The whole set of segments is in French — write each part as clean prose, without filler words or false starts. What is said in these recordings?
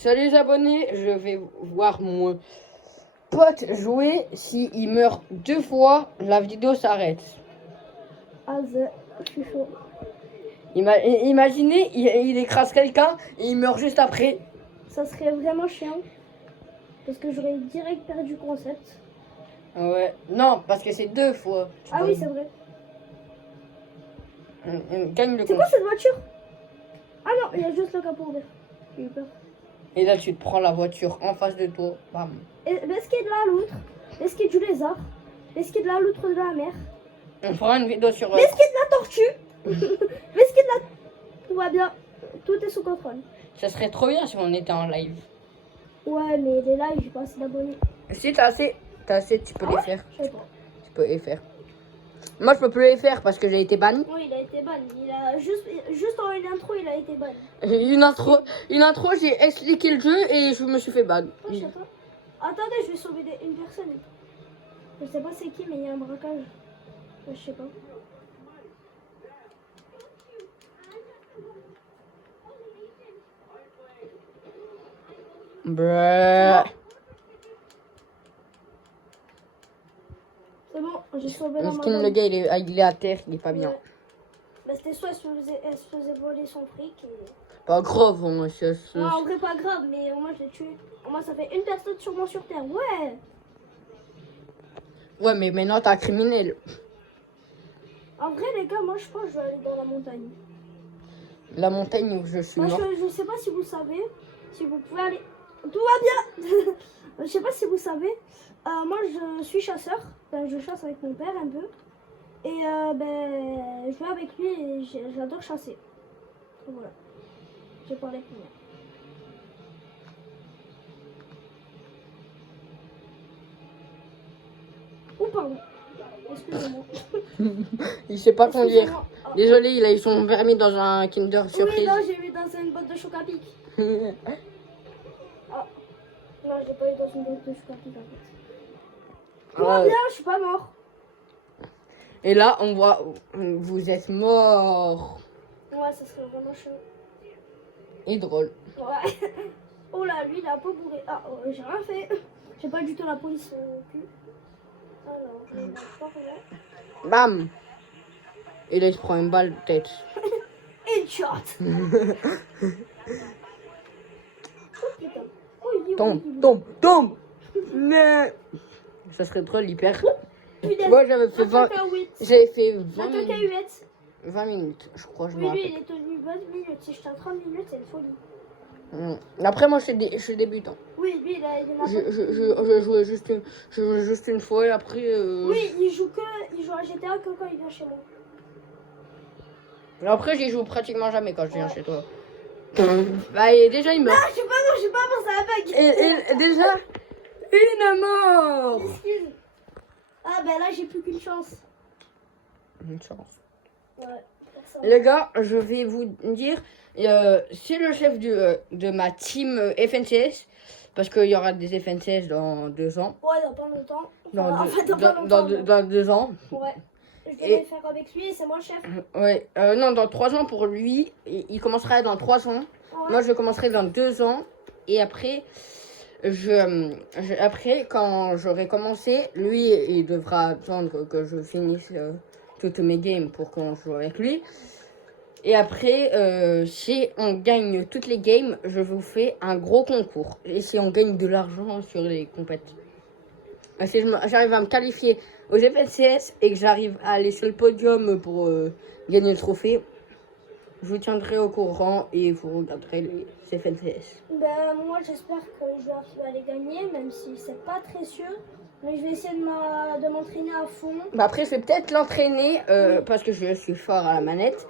Salut les abonnés, je vais voir mon pote jouer. S'il meurt 2 fois, la vidéo s'arrête. Je suis chaud. Imaginez, il écrase quelqu'un et il meurt juste après. Ça serait vraiment chiant. Parce que j'aurais direct perdu le concept. Ouais, non, parce que c'est 2 fois. Ah oui, c'est vrai. Gagne le C'est quoi concept. cette voiture? Ah non, il y a juste le capot ouvert. J'ai eu peur. Et là, tu te prends la voiture en face de toi. Bam. Est-ce qu'il y a de la loutre? Est-ce qu'il y a du lézard? Est-ce qu'il y a de la loutre de la mer? On fera une vidéo sur... Est-ce qu'il y a de la tortue? Est-ce qu'il y a de la... Tout va bien. Tout est sous contrôle. Ça serait trop bien si on était en live. Ouais, mais les lives, j'ai pas assez d'abonnés. Si t'as assez, tu peux les faire. Je sais pas. Tu peux les faire. Moi, je peux plus les faire parce que j'ai été banni. Oui, il a été ban. Il a juste en une intro, il a été ban. Une intro, j'ai expliqué le jeu et je me suis fait ban. Oh, je sais pas. Attendez, je vais sauver une personne. Je sais pas c'est qui, mais il y a un braquage. Je sais pas. Bruh. C'est bon, j'ai sauvé la Skin, madame. le gars, il est à terre, il est pas bien. Ouais. Bah, c'était soit elle se faisait voler son fric. Et... Pas grave, hein, Non, en vrai, pas grave, mais au moins je l'ai tué. Au moins, ça fait une personne sûrement sur Terre. Ouais! Ouais, mais maintenant, t'es un criminel. En vrai, les gars, moi je pense que je vais aller dans la montagne. La montagne où je suis Moi, mort. je sais pas si vous savez, si vous pouvez aller. Tout va bien! Je sais pas si vous savez. Moi, je suis chasseur. Ben, je chasse avec mon père un peu. Et ben, je vais avec lui et j'adore chasser. Donc, voilà. J'ai parlé avec lui. Oh, pardon. Excusez-moi. Il sait pas conduire. Excusez-moi. Ah. Désolé, il a eu son permis dans un Kinder Oui, Surprise. non, j'ai mis dans une boîte de choc-à-pic. Ah. Non, je l'ai pas eu dans une boîte de choc-à-pic en fait. Tout va bien, je suis pas mort. Et là, on voit, vous êtes mort. Ouais, ça serait vraiment chaud. Et drôle. Ouais. Oh là, lui, il a un peu bourré. Ah, j'ai rien fait. J'ai pas du tout la police au cul. Alors, je vais pas rien. Bam. Et là, il se prend une balle de tête. Headshot. Oh putain. Oh, il est Tombe. Mais ça serait drôle, hyper. Punaise. Moi, j'avais fait 20 Attaque à huette. 20 minutes, je crois, je me Oui, lui, rappelle. il est tenu 20 minutes. Si je tiens 30 minutes, c'est une folie. Après, moi, je suis débutant. Oui, lui, il a Je jouais juste une fois et après... Oui, il joue à GTA que quand il vient chez moi. Après, j'y joue pratiquement jamais quand je viens chez toi. Bah, et déjà, il meurt. Ah, je suis pas mort, c'est un bug. Et déjà, une mort. Excuse. Ah, ben là, j'ai plus qu'une chance. Une chance. Ouais, personne. Les gars, je vais vous dire, c'est le chef de ma team FNCS, parce qu'il y aura des FNCS dans 2 ans. Ouais, dans pas longtemps. Dans 2 ans. Ouais. Je vais faire avec lui et c'est moi le chef. Ouais, non, dans 3 ans pour lui. Il commencera dans 3 ans. Ouais. Moi, je commencerai dans 2 ans. Et après, après, quand j'aurai commencé, lui, il devra attendre que je finisse toutes mes games pour qu'on joue avec lui. Et après, si on gagne toutes les games, je vous fais un gros concours. Et si on gagne de l'argent sur les compètes. Si j'arrive à me qualifier aux FNCS et que j'arrive à aller sur le podium pour gagner le trophée, je vous tiendrai au courant et vous regarderez les FNCS. Ben, moi, j'espère que je vais arriver à les gagner, même si c'est pas très sûr. Mais je vais essayer de m'entraîner à fond. Bah après, je vais peut-être l'entraîner parce que je suis fort à la manette.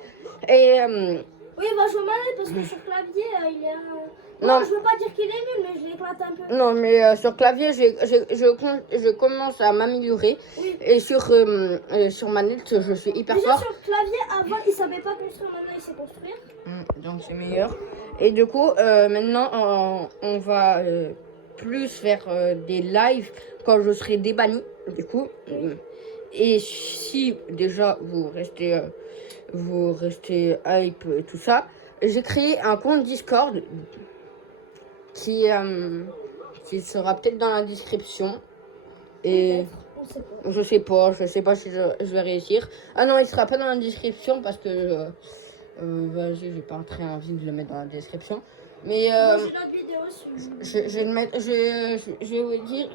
Et oui, bah, je manette parce que sur clavier, il est un... Non. Non, je veux pas dire qu'il est nul, mais je l'éclate un peu. non, mais sur clavier, je commence à m'améliorer. Oui. Et sur manette, je suis hyper Déjà fort. sur clavier, avant, il savait pas construire, maintenant il sait construire. Donc c'est meilleur. Et du coup, maintenant, on va plus faire des lives quand je serai débanni. Du coup, et si déjà vous restez hype et tout ça, j'ai créé un compte Discord qui sera peut-être dans la description. Et On sait pas. je sais pas si je vais réussir. Ah non, il sera pas dans la description parce que vas-y, j'ai pas très envie de le mettre dans la description. Mais J'ai notre vidéo sur. je vais le mettre, je vais vous dire,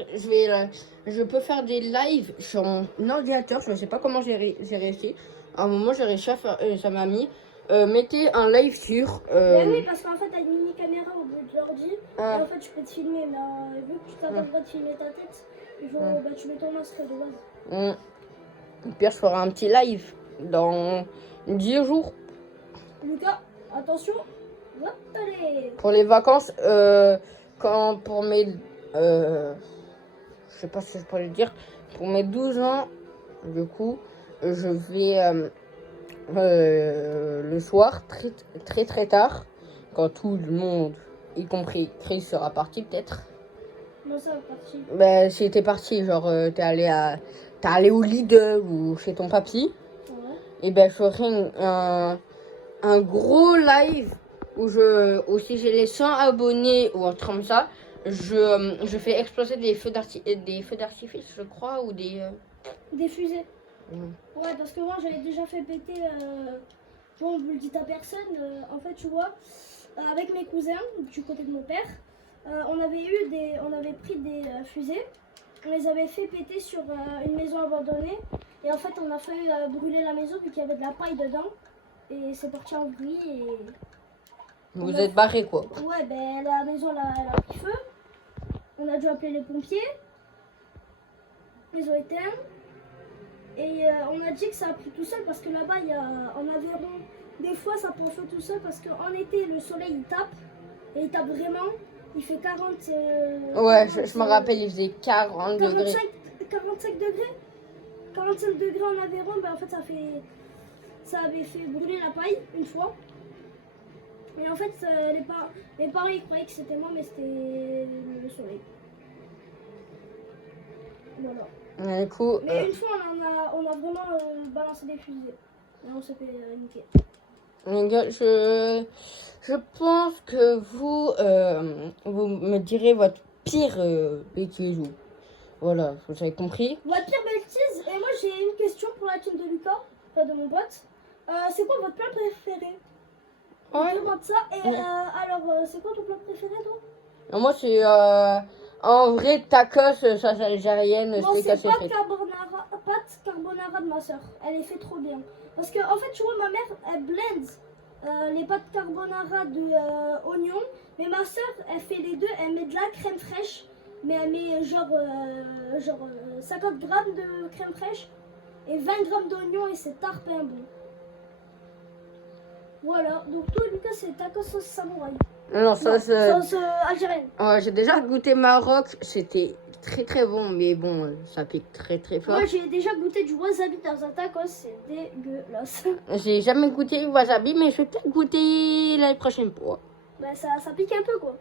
je peux faire des lives sur mon ordinateur. Je sais pas comment j'ai réussi. À un moment, j'ai réussi à faire, ça m'a mis. Mettez un live sur. Mais oui, parce qu'en fait, t'as une mini caméra au bout de l'ordi. Et Ah. en fait, je peux te filmer. Mais vu que tu t'as pas le droit de filmer ta tête, il faut bah, tu mets ton masque de base. Au pire, je ferai un petit live dans 10 jours. Lucas, attention. Hop, allez. Pour les vacances, quand pour mes. Je sais pas si je peux le dire. Pour mes 12 ans, du coup, je vais le soir, très tard, quand tout le monde, y compris Chris, sera parti peut-être. Non, ça va partir. Ben, si t'es parti, genre, t'es allé au Lidl ou chez ton papy, Ouais. et ben, je ferai un gros live où si j'ai les 100 abonnés ou un truc comme ça, je fais exploser des feux d'artifice, je crois, ou des. Des fusées. Mm. Ouais, parce que moi, j'avais déjà fait péter. Bon, je le dis à personne. En fait, tu vois, avec mes cousins, du côté de mon père, on avait pris des fusées. On les avait fait péter sur une maison abandonnée. Et en fait, on a failli brûler la maison vu qu'il y avait de la paille dedans. Et c'est parti en vrille. Et Vous êtes barré quoi. ouais, ben la maison elle a pris feu. On a dû appeler les pompiers. Ils ont éteint. Et on a dit que ça a pris tout seul parce que là-bas, il y a en Aveyron, des fois ça prend feu tout seul parce qu'en été, le soleil il tape. Et il tape vraiment. Il fait 40. Ouais, je me rappelle, il faisait 40 degrés. 45 degrés. 45 degrés en Aveyron, ben en fait ça avait fait brûler la paille une fois. Et en fait, mes parents ils croyaient que c'était moi, mais c'était le soleil. Voilà. Du coup, Mais une fois, on a vraiment balancé des fusées. Et on s'est fait niquer. les gars, je pense que vous me direz votre pire bêtise. Voilà, vous avez compris. Votre pire bêtise, et moi j'ai une question pour la team de Lucas, enfin de mon pote. C'est quoi votre plat préféré? Ouais. Je demande ça. Et alors, c'est quoi ton plat préféré, toi? Et moi, c'est en vrai tacos, sauce algérienne, Moi, steak c'est haché pâte carbonara de ma soeur. Elle est fait trop bien. Parce que, en fait, tu vois, ma mère, elle blende les pâtes carbonara de oignon. Mais ma soeur, elle fait les deux. Elle met de la crème fraîche. Mais elle met genre 50 grammes de crème fraîche et 20 grammes d'oignon et c'est tarpin bon. Voilà, donc toi Lucas c'est tacos sauce samouraï. Non, sauce Algérienne. Ouais, j'ai déjà goûté Maroc, c'était très bon, mais bon, ça pique très fort. Moi j'ai déjà goûté du wasabi dans un tacos, c'est dégueulasse. J'ai jamais goûté wasabi, mais je vais peut-être goûter la prochaine fois. Bah ça pique un peu quoi.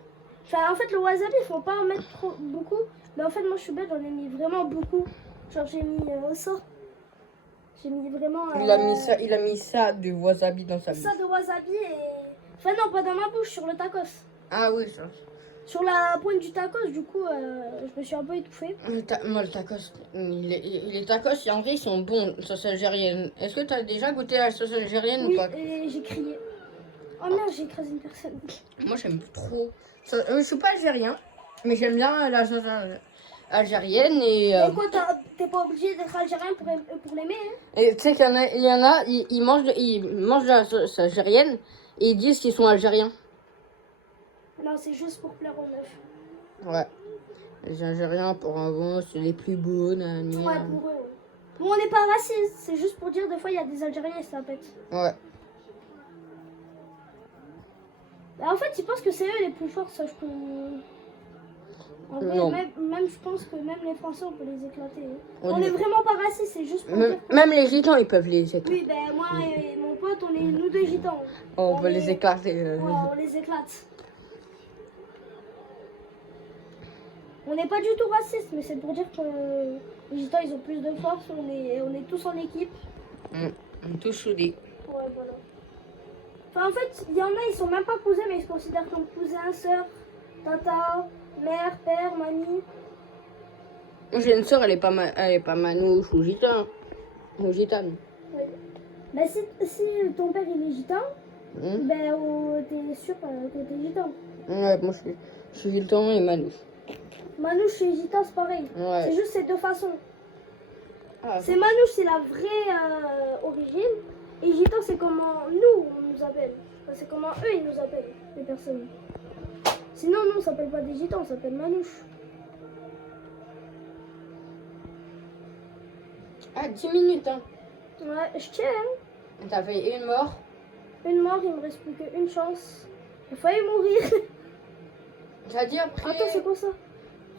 Enfin, en fait le wasabi il faut pas en mettre trop beaucoup, mais en fait moi je suis bête, j'en ai mis vraiment beaucoup. Genre j'ai mis ça. J'ai mis vraiment. Il a mis ça de wasabi dans sa bouche. Ça de wasabi et. Enfin non, pas dans ma bouche, sur le tacos. Ah oui, ça. Sur la pointe du tacos, du coup, je me suis un peu étouffée. Moi, le tacos, les tacos, en vrai, ils sont bons, sauce algérienne. Est-ce que tu as déjà goûté la sauce algérienne Oui, ou pas? et j'ai crié. Oh merde, j'ai écrasé une personne. Moi, j'aime trop. Je suis pas algérien, mais j'aime bien la sauce algérienne et... Et quoi, t'es pas obligé d'être algérien pour l'aimer, hein? Et tu sais qu'il y en a, ils mangent la sauce algérienne et ils disent qu'ils sont algériens. Non, c'est juste pour plaire aux meufs. Ouais. Les Algériens, pour avant, c'est les plus beaux, nani. Ouais, pour eux, ouais. Bon, on n'est pas raciste, c'est juste pour dire, des fois, il y a des Algériens et ça pète. Ouais. Bah, en fait, ils pensent que c'est eux les plus forts, ça, je peux... En vrai, Non. même, je pense que même les Français, on peut les éclater. Hein. On est est vraiment pas raciste, c'est juste pour dire... Même les gitans, ils peuvent les éclater. Oui, ben moi et mon pote, on est nous deux gitans. On peut les éclater. Ouais, on les éclate. On n'est pas du tout raciste, mais c'est pour dire que les gitans, ils ont plus de force, on est tous en équipe. On est tous soudés. Ouais, voilà. Enfin, en fait, il y en a, ils sont même pas cousins, mais ils se considèrent comme cousins, sœurs. Tata, mère, père, mamie. J'ai une soeur, elle est pas manouche ou gitane. Ou gitane. Ouais. Ben, si ton père il est gitan, Hmm. ben t'es sûr que t'es gitan. Ouais, moi je suis gitan et manouche. Manouche et gitan c'est pareil. Ouais. C'est juste ces deux façons. Ah, C'est manouche, c'est la vraie origine. Et gitan, c'est comment nous, on nous appelle. Enfin, c'est comment eux, ils nous appellent, les personnes. Sinon, nous, on s'appelle pas des gitans, on s'appelle manouche. ah, 10 minutes, hein. Ouais, je tiens. Hein. T'as fait une mort. Une mort, il me reste plus qu'une chance. J'ai failli mourir. Ça dit après. Attends, c'est quoi ça?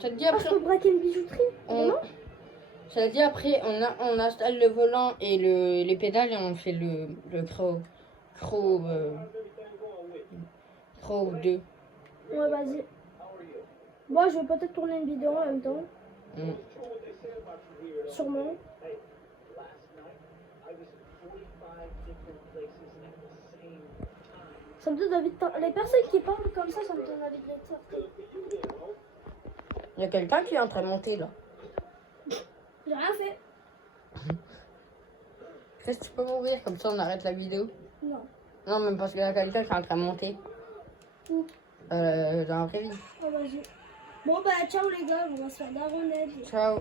Ça te dit Ah, je après. peux braquer une bijouterie? Non? Ça dit après, on installe le volant et les pédales et on fait le Crow 2. Ouais, vas-y. Bon, je vais peut-être tourner une vidéo en même temps. Sûrement. Ça me donne envie de... Les personnes qui parlent comme ça me donne envie de les sortir. Il y a quelqu'un qui est en train de monter là. J'ai rien fait. Qu'est-ce que tu peux mourir comme ça on arrête la vidéo? Non. Non, même parce qu'il y a quelqu'un qui est en train de monter. Où? Dans la vraie vie. Ah, vas-y. Bon, bah, ciao les gars, on va se faire daronner. Ciao.